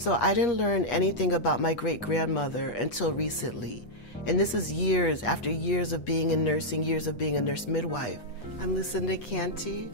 So I didn't learn anything about my great-grandmother until recently. And this is years after years of being in nursing, years of being a nurse midwife. I'm Lucinda Canty.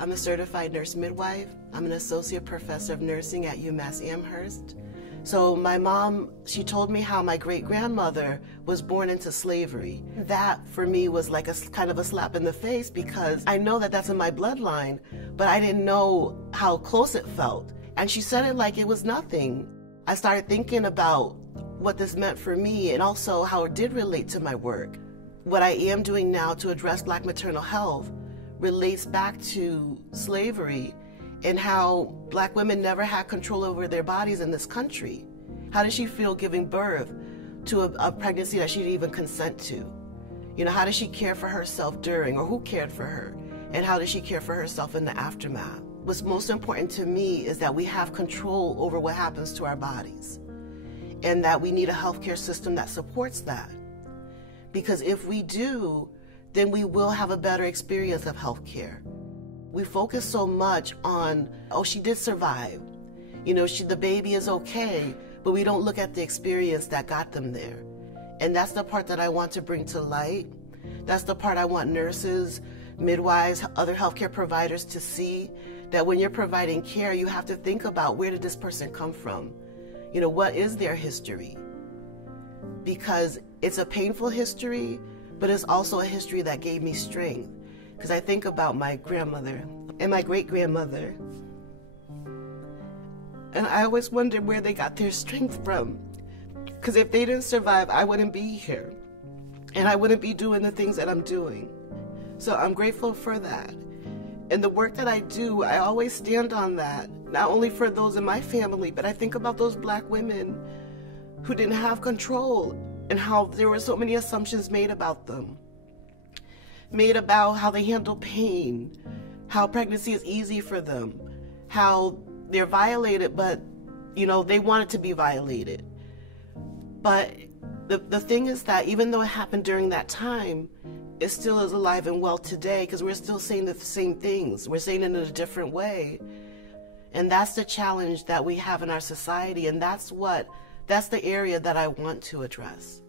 I'm a certified nurse midwife. I'm an associate professor of nursing at UMASS Amherst. So my mom, she told me how my great-grandmother was born into slavery. That for me was like a kind of a slap in the face, because I know that that's in my bloodline, but I didn't know how close it felt. And she said it like it was nothing. I started thinking about what this meant for me and also how it did relate to my work. What I am doing now to address Black maternal health relates back to slavery and how Black women never had control over their bodies in this country. How did she feel giving birth to a pregnancy that she didn't even consent to? You know, how did she care for herself during, or who cared for her? And how did she care for herself in the aftermath? What's most important to me is that we have control over what happens to our bodies, and that we need a healthcare system that supports that. Because if we do, then we will have a better experience of healthcare. We focus so much on, oh, she did survive. You know, the baby is okay, but we don't look at the experience that got them there. And that's the part that I want to bring to light. That's the part I want nurses, midwives, other healthcare providers to see, that when you're providing care, you have to think about, where did this person come from? You know, what is their history? Because it's a painful history, but it's also a history that gave me strength. Because I think about my grandmother and my great-grandmother, and I always wondered where they got their strength from. Because if they didn't survive, I wouldn't be here, and I wouldn't be doing the things that I'm doing. So I'm grateful for that. And the work that I do, I always stand on that, not only for those in my family, but I think about those Black women who didn't have control, and how there were so many assumptions made about them, made about how they handle pain, how pregnancy is easy for them, how they're violated, but, you know, they want it to be violated. But the thing is that even though it happened during that time, it still is alive and well today, because we're still saying the same things. We're saying it in a different way. And that's the challenge that we have in our society, and that's the area that I want to address.